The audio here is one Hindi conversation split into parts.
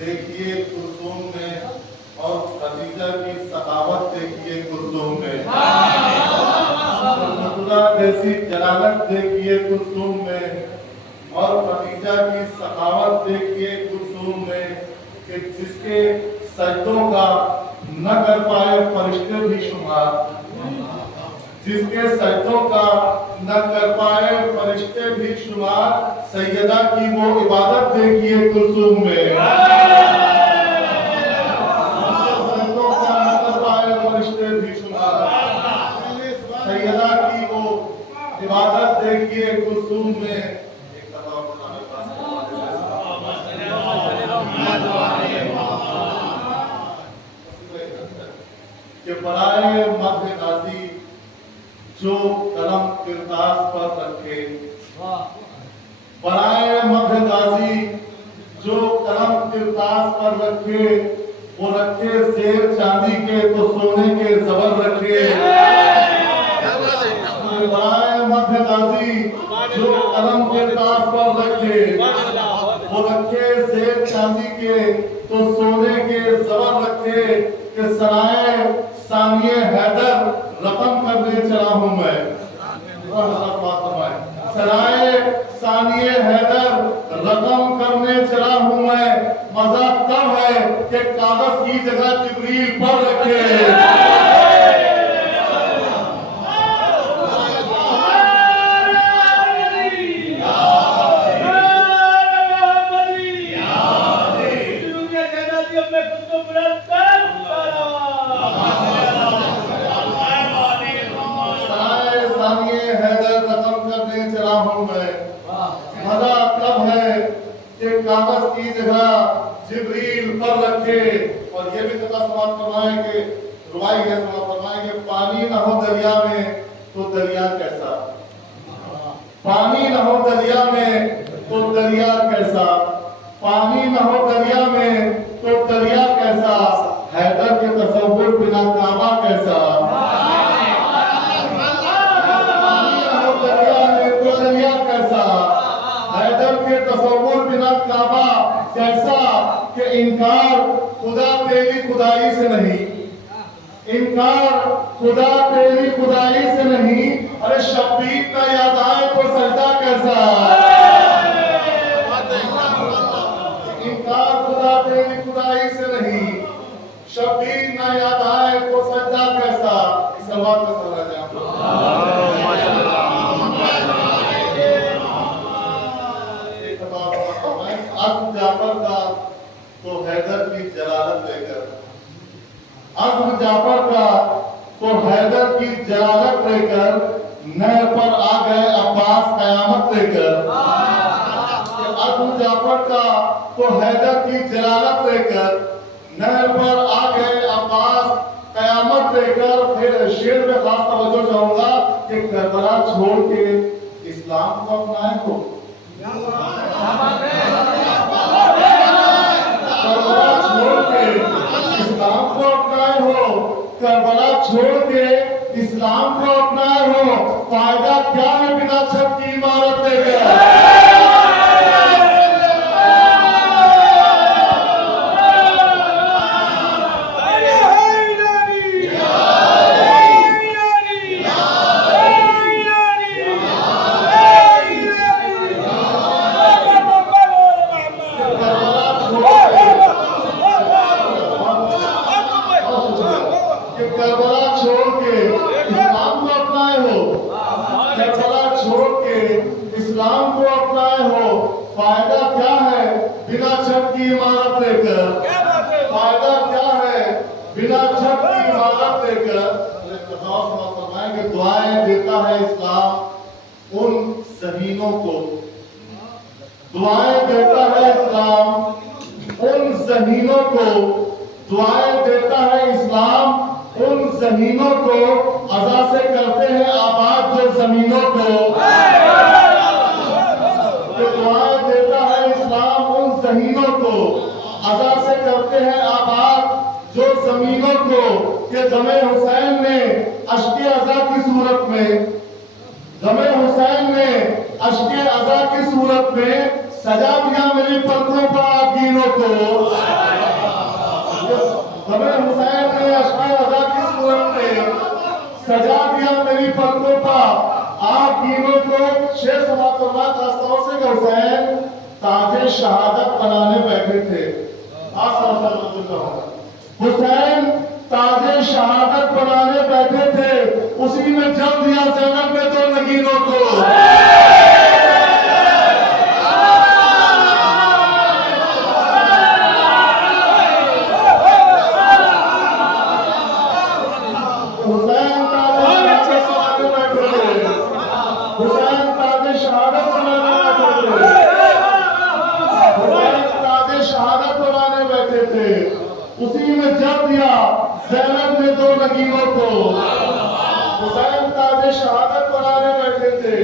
देखिए कुलसूम में, और खदीजा की सखावत देखिए कुलसूम में, जैसी जलालत देखिए कुलसूम में, और खदीजा की सखावत देखिए कुलसूम में, कि जिसके सजदों का न कर पाए फरिश्ते भी शुमार, जिसके सजदों का न कर पाए फरिश्ते भी शुमार, सैयदा की वो इबादत देखिए कुलसूम में, सजदों का न कर पाए फरिश्ते भी शुमार, सैयदा की वो इबादत देखिए कुलसूम में। कि बराए मध्य गाजी जो कलम किरतास पर रखे, बराए मध्य गाजी जो कलम किरतास पर रखे, वो रखे शेर चांदी के तो सोने के जबर रखे। बराए मध्य गाजी जो कलम किरतास पर रखे, वो रखे शेर चांदी के तो सोने के जबर रखे, कि सराय सानिए हैदर रकम करने चला हूं मैं। सराय सानिए हैदर रकम करने चला हूं मैं, मजा तब है कि कागज की जगह जिब्रील पर रखे। मजा तब है कि कागज की जगह जिब्रील पर रखे। और ये भी पता समाप्त फरमाए कि रुवाई है समाप्त फरमाए कि पानी न हो दरिया में तो दरिया कैसा, पानी न हो दरिया में तो दरिया कैसा, पानी न हो दरिया में तो दरिया कैसा, हैदर के तसव्वुर बिना काबा कैसा, तसव्वुर बिना काबा कैसा, कि इनकार खुदा तेरी खुदाई से नहीं, इनकार खुदा तेरी खुदाई से नहीं, अरे शब्बीर का याद आए तो सजदा कैसा, इनकार खुदा तेरी खुदाई से नहीं, शब्बीर ना याद आए तो सजदा कैसा। इस सवाल का सवाल है अज़्म जाफर का तो हैदर की जलालत लेकर, अज़्म जाफर का तो हैदर की जलालत लेकर, नहर पर आ गए अब्बास कयामत लेकर। अज़्म जाफर का तो हैदर की जलालत लेकर, नहर पर आ गए अब्बास कयामत लेकर। फिर शेर में खास तवज्जो चाहूंगा कि करबला छोड़ के इस्लाम को अपनाए हो, करबला छोड़ के इस्लाम को अपनाए हो, करबला छोड़ के इस्लाम को अपनाए हो, फायदा क्या है बिना छत की इमारत लेकर। इस्लाम को अपनाए हो, फायदा क्या है बिना छत की इमारत लेकर, फायदा क्या है बिना छत की इमारत लेकर। कि दुआएं देता है इस्लाम उन ज़हीनों को, दुआएं देता है इस्लाम उन ज़हीनों को, दुआएं देता है इस्लाम उन ज़मीनों को, अज़ा से करते हैं आबाद जो ज़मीनों को। दुआएं देता है इस्लाम उन ज़मीनों को, अज़ा से करते हैं आबाद जो ज़मीनों को। कि दमे हुसैन ने अश्के अज़ा की सूरत में, दमे हुसैन ने अश्के अज़ा की सूरत में सजा दिया मेरी पलकों पर आगीनों को। सजा दिया मेरी पलकों का। आप तीनों को शेर समाप्त करना खास तौर से हुसैन ताजे शहादत बनाने बैठे थे। हुसैन ताजे शहादत बनाने बैठे थे, उसी में जल दिया ज़ैनब ने दो नगीनों को। उसी में जब दिया ज़ैनब ने दो नगीनों को। हुसैन ताजे शहादत बनाने बैठे थे।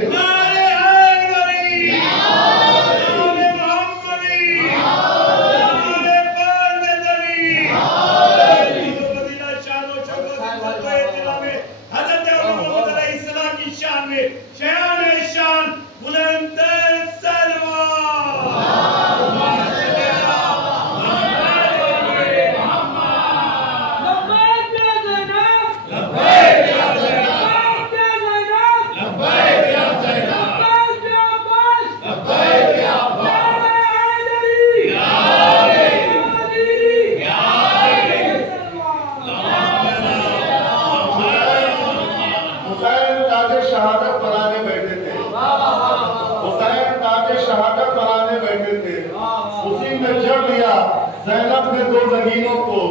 ज़ैनब ने दो नगीनों को।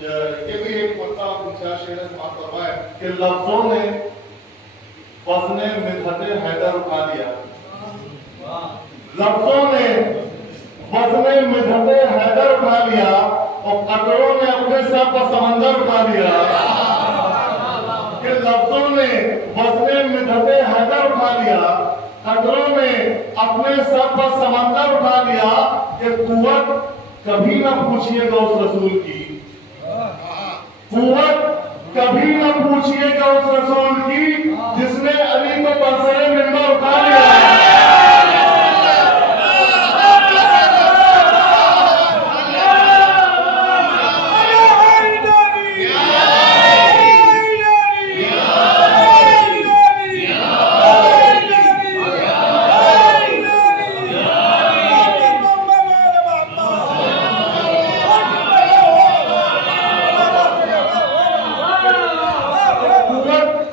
ये भी एक पत्ता पूछा शेर समाप्त करवाए कि लफ्जों ने वज़ने मिदहते हैदर उठा लिया। लफ्जों ने वज़ने मिदहते हैदर उठा लिया और कतरों ने अपने सर पर समंदर उठा लिया। कि लफ्जों ने वज़ने मिदहते हैदर उठा लिया, कतरों ने अपने सर पर समंदर उठा लिया। कि कुव्वत कभी ना पूछिएगा उस रसूल की, कुव्वत कभी ना पूछिएगा उस रसूल की जिसने अली को बरसरे मिंबर उठा लिया।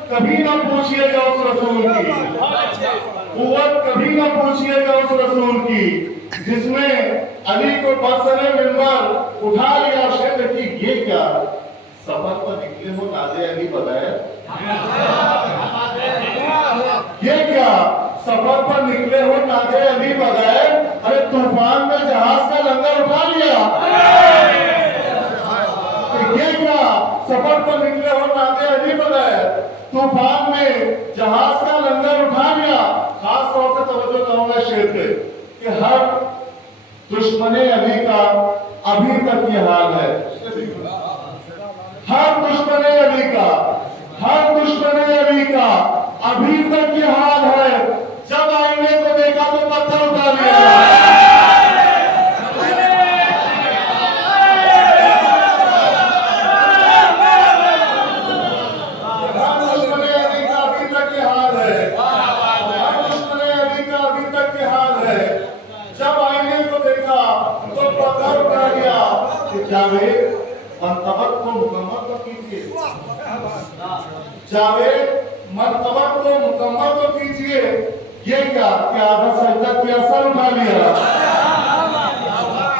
कभी ना पूछिएगा उस रसूल की, कुव्वत कभी ना पूछिएगा उस रसूल की जिसने अली को बरसरे मिंबर उठा लिया। शेर की ये क्या सफर पर निकले हो नाज़े अली बगैर, ये क्या सफर पर निकले हो नाज़े अली बगैर। अरे तूफान में जहाज का लंगर उठा लिया। ये क्या सफर पर निकले हो नाज़े अली बगैर, तूफान में जहाज का लंगर उठा लिया। खास तौर से तवज्जो करूंगा शेर पे कि हर दुश्मने अली का अभी तक ये हाल है। हर दुश्मने अली का, हर दुश्मने अली का अभी तक ये हाल है। जब आईने को देखा तो पत्थर उठा लिया। जावेद मर्तबत को मुकम्मल तो कीजिए, जावेद मर्तबत को मुकम्मल तो कीजिए। ये क्या कि आधा सजदा किया सर उठा लिया।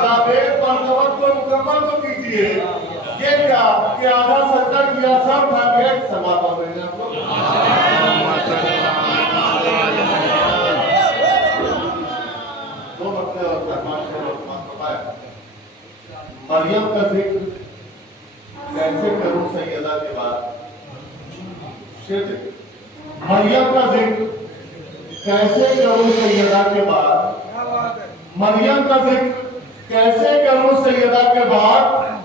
जावेद मर्तबत को मुकम्मल तो कीजिए। ये क्या कि आधा सजदा किया सर उठा लिया। सवाल हो रहे हैं आपको। दो मसले और मरियम का जिक्र कैसे करूं सैयदा के बाद। मरियम का जिक्र कैसे करूं सैयदा के बाद। मरियम का जिक्र कैसे करूं सैयदा के बाद।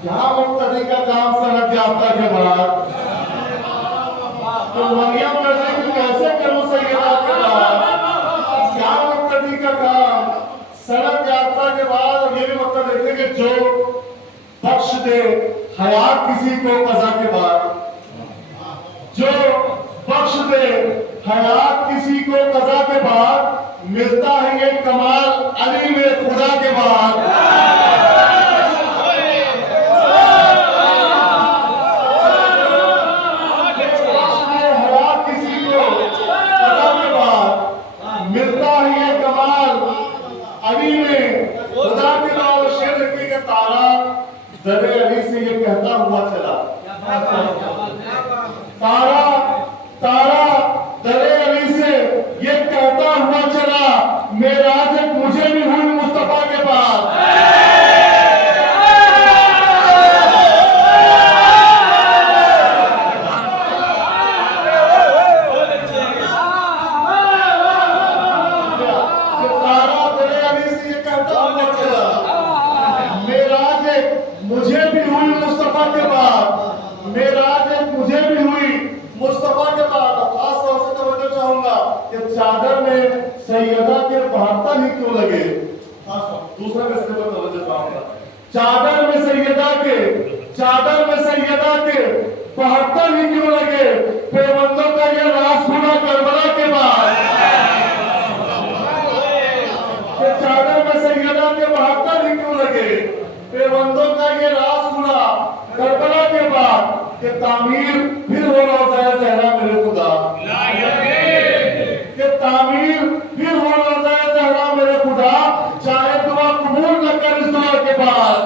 यहाँ मुक्तदी का काम सनद याफ्ता के बाद। तो मरियम का जिक्र कैसे करूं सैयदा के बाद, क्या मुक्तदी का काम सनद याफ्ता के बाद। और ये भी मतलब देखें कि जो बख्श दे हयात किसी को कज़ा के बाद, जो बख्श दे हयात किसी को कज़ा के बाद, मिलता है ये कमाल अली में खुदा के बाद। मिलता है ये कमाल अली में खुदा के बाद। शेर लिखी का तारा दरे अली से ये कहता हुआ चला, तारा तारा दरे अली से ये कहता हुआ चला, मेराज मुझे भी हुई मुस्तफा के पास। मुझे भी हुई मुस्तफा के बाद, मेराज मुझे भी हुई मुस्तफा के बाद। खास तौर से तवज्जो चाहूंगा कि चादर में सैयदा के 72 ही क्यों लगे। दूसरा किसके पर तवज्जो चाहूंगा, चादर में सैयदा के 72 ही क्यों लगे। पैबंदों का ये राज खुला करबला के बाद, चादर में सैयदा के 72 ही क्यों लगे। पैबंदों का ये राज खुला करबला के बाद, कि तामीर फिर हो रोज़ा ज़हरा मेरे खुदा, कि तामीर फिर हो रोज़ा ज़हरा मेरे खुदा, चाहे दुआ कबूल न कर इस दुआ के बाद।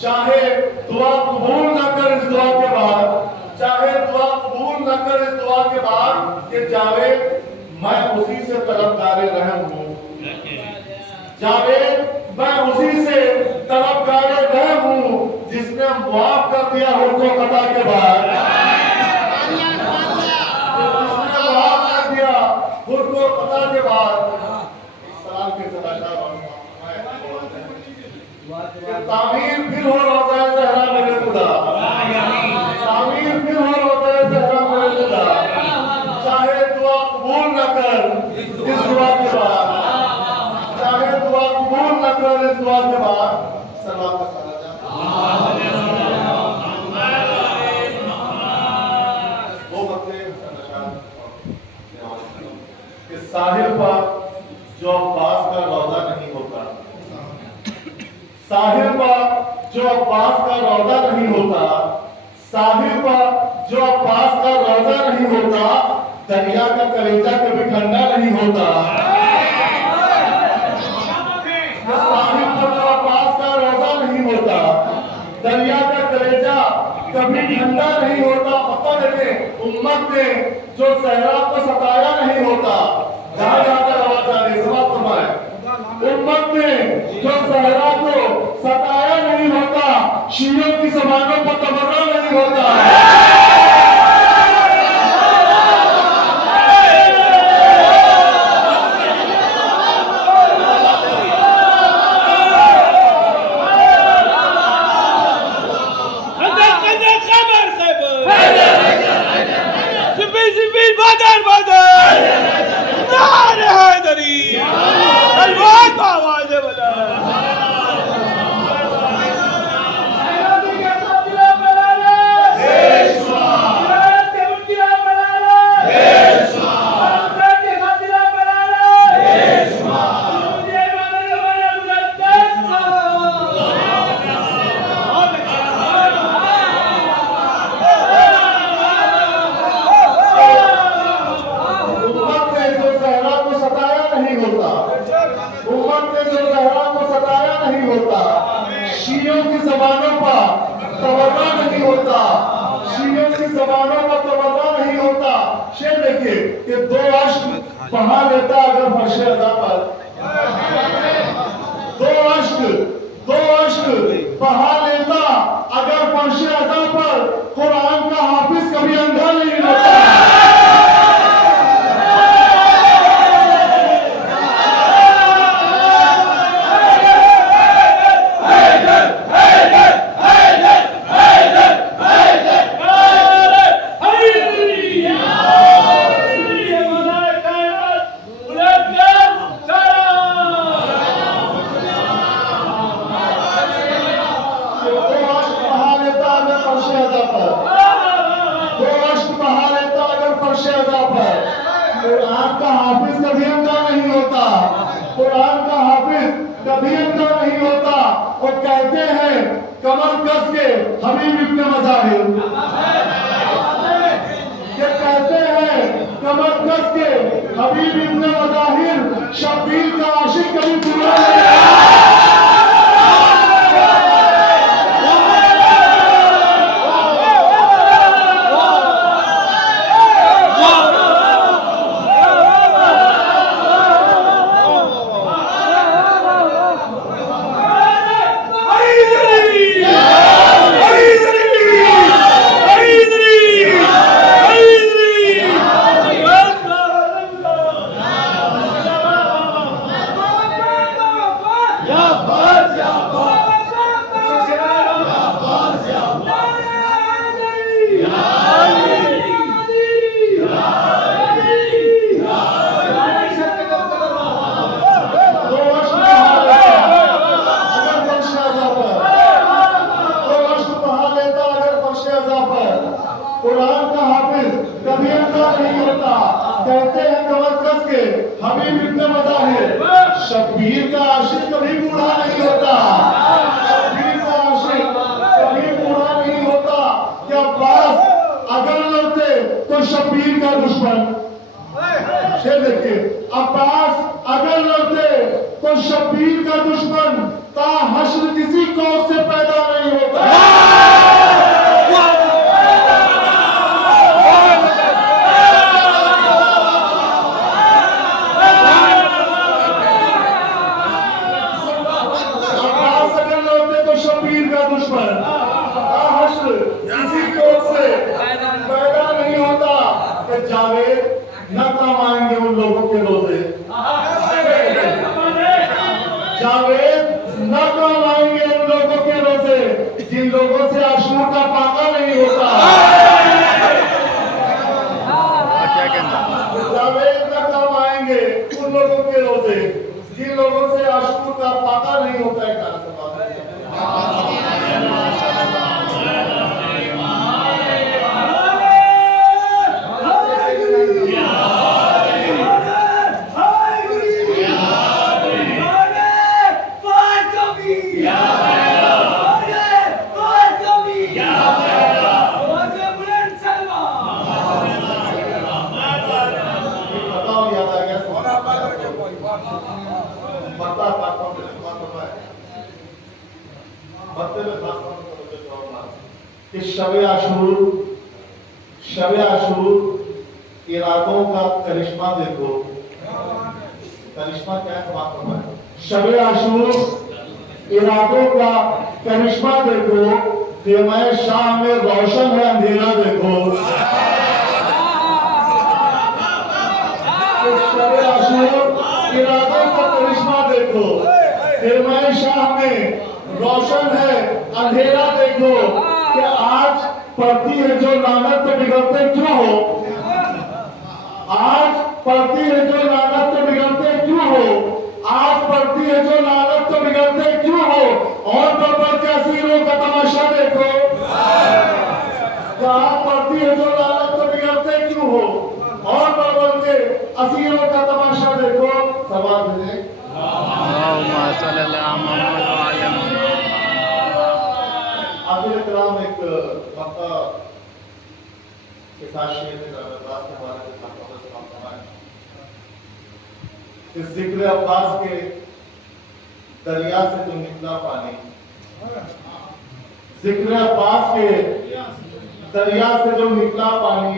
चाहे दुआ कबूल न कर इस दुआ के बाद, चाहे दुआ कबूल न कर इस दुआ के बाद, कि जावेद मैं उसी से तलबगारे रहम हूँ, जावेद मैं उसी से तलबगारे रहम हूँ, जिसने माफ कर दिया हुक्म खता के बाद, जिसने माफ कर दिया हुक्म खता के बाद। सलाम के तामीर फिर हो रोज़ा ज़हरा मेरे खुदा, तामीर फिर हो रोज़ा ज़हरा मेरे खुदा, चाहे दुआ कबूल न कर इस दुआ के बाद, चाहे दुआ कबूल न कर इस दुआ के बाद। सलाम का वो बकरे कि साहिल पर जो अब्बास का रौज़ा नहीं होता, साहिल पर जो अब्बास का रौज़ा नहीं होता, साहिल पर जो अब्बास का रौज़ा नहीं होता, दरिया का कलेजा कभी ठंडा नहीं होता। साहिल पर जो अब्बास का रौज़ा नहीं होता, दरिया का कलेजा कभी ठंडा नहीं होता। पता लगे उम्मत ने जो सहरा को सताया नहीं होता, जहाँ जाकर आवाज आ रही समाप्त फरमाए, उम्मत ने जो सहरा को सताया नहीं होता, शीरों की ज़बानों पर तमन्ना नहीं होता। शीयों की ज़बानों पर तवज्जो नहीं होता, शीयों की ज़बानों पर तवज्जो नहीं होता। शेर देखिए कि दो अश्क बहा लेता अगर फर्श अदा पर, दो अश्क फर्शेज़ा पर। कुरान का हाफिज कभी अंधा नहीं होता, कुरान का हाफिज कभी अंधा नहीं होता। और कहते हैं कमर कस के हबीब इब्न मज़ाहिर, ये कहते हैं कमर कस के हबीब इब्न मज़ाहिर, शब्बीर का आशिक कभी पूरा नहीं। कुरान का हाफिज कभी अंधा नहीं होता। कहते हैं कमर कस के हबीब इब्न मज़ाहिर, शब्बीर का आशिक कभी बूढ़ा नहीं होता, शब्बीर का आशिक कभी बूढ़ा नहीं होता। कि अब्बास अगर लड़ते तो शब्बीर का दुश्मन, शेर देखिए, अब्बास अगर लड़ते तो शब्बीर का दुश्मन ता हश्र किसी कौम से पैदा नहीं होता। जावेद न काम आएंगे उन लोगों के रोजे, जावेद न काम आएंगे उन लोगों के रोजे जिन लोगों से आशूर का फाका नहीं होता। जावेद न काम आएंगे उन लोगों के रोजे जिन लोगों से आशूर का फाका नहीं होता है। शब-ए आशूर इरादों का करिश्मा देखो, करिश्मा क्या समाप्त है? शब-ए आशूर इरादों का करिश्मा देखो, ख़ैमे शाम में रोशन है अंधेरा देखो। शब-ए आशूर इरादों का करिश्मा देखो, ख़ैमे शाम में रोशन है अंधेरा देखो। कि आज पड़ती है जो लानत तो बिगड़ते क्यों हो, आज पड़ती है जो लानत तो बिगड़ते क्यों हो, आज पड़ती है जो लानत तो बिगड़ते क्यों हो। और बरबर के असीरों का तमाशा देखो, आज पड़ती है जो लानत तो बिगड़ते क्यों हो, और बरबर के असीरों का तमाशा देखो। सवाल भेजे आखिर कलाम एक वक्ता के साथ शेर के अब्बास के बारे में इस जिक्र अब्बास के दरिया से जो निकला पानी, जिक्र अब्बास के दरिया से जो निकला पानी,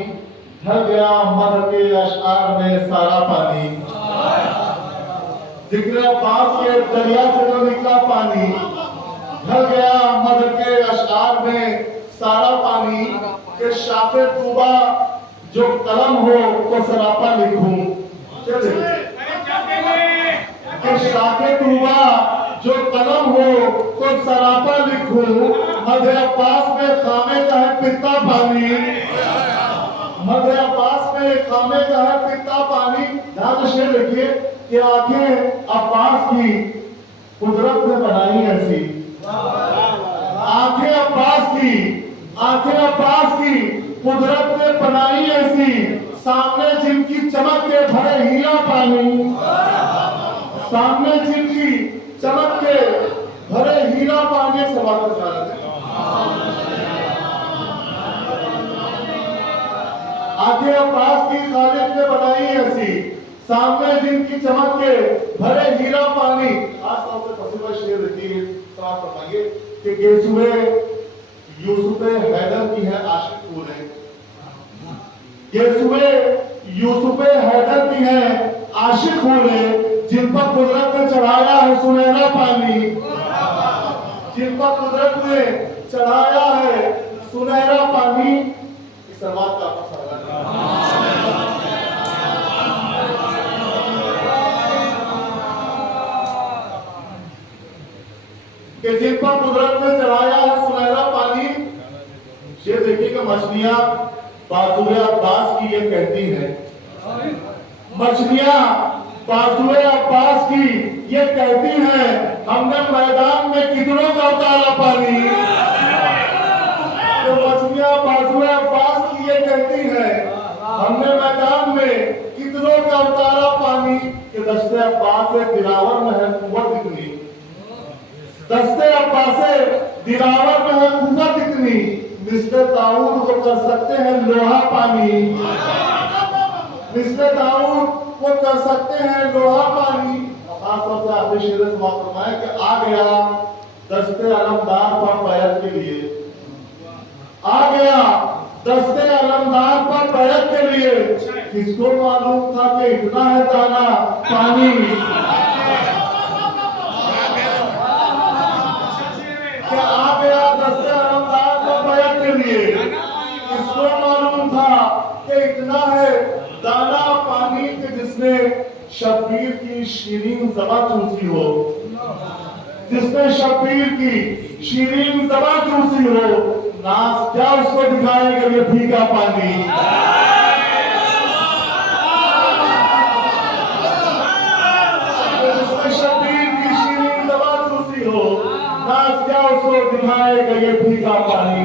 ढल गया मदह के अशआर में सारा पानी। जिक्र अब्बास के दरिया से जो निकला पानी, ढल गया मदह के अशआर में सारा पानी। के शाफे तूबा जो कलम हो तो सरापा लिखूं, के शाफे तूबा जो कलम हो तो सरापा लिखूं। मदह अब्बास में खामे का है पिता पानी, मदह अब्बास में खामे का है पिता पानी। ध्यान से शेर देखिए कि आंखें अब्बास की कुदरत ने बनाई ऐसी, आंखें अब्बास की कुदरत ने बनाई ऐसी। सामने जिनकी चमक के भरे हीरा पानी, सामने जिनकी चमक के भरे हीरा पानी समाप्त कर रहे हैं। आगे अब्बास की खालिद ने बनाई ऐसी, सामने जिनकी चमक के भरे हीरा पानी। आज सबसे पसंदीदा शेर देखिए, समाप्त फरमाइए कि गेसुए यूसुफे हैदर की है आशिक पूरे, गेसुए यूसुफे हैदर की है आशिक पूरे, जिन पर कुदरत ने चढ़ाया है सुनहरा पानी, जिन पर कुदरत ने चढ़ाया है सुनहरा पानी। इस समाज का आपका कि जिन पर कुदरत ने चढ़ाया है सुनहरा पानी। शेर देखिएगा, मछलियां बाजुए अब्बास की ये कहती है, मछलियां बाजुए अब्बास की ये कहती है, हमने मैदान में कितनों का उतारा पानी। तो मछलियां बाजुए अब्बास की ये कहती है, हमने मैदान में कितनों का उतारा पानी। कि दस्ते अब्बास से दिलावर में है कुव्वत इतनी, दस्ते अब्बास से दिलावर में है कुव्वत इतनी, मिस्टर दाऊद को कर सकते हैं लोहा पानी, मिस्टर दाऊद को कर सकते हैं लोहा पानी। खास तौर से आपने शेर से समाप्त फरमाया कि आ गया दस्ते अलमदार पर बैत के लिए, आ गया दस्ते अलमदार पर बैत के लिए, किसको मालूम था कि इतना है दाना पानी। क्या आ गया दस्ते अलमदार पर बैत के लिए, किसको मालूम था कि इतना है दाना पानी। के जिसने शब्बीर की शीरीन ज़बां चूसी हो, जिसने शब्बीर की शीरीन ज़बां चूसी हो, नास क्या उसको दिखाएगा ये फीका पानी। जिसने शब्बीर की शीरीन ज़बां चूसी हो, नास क्या उसको दिखाएगा ये फीका पानी।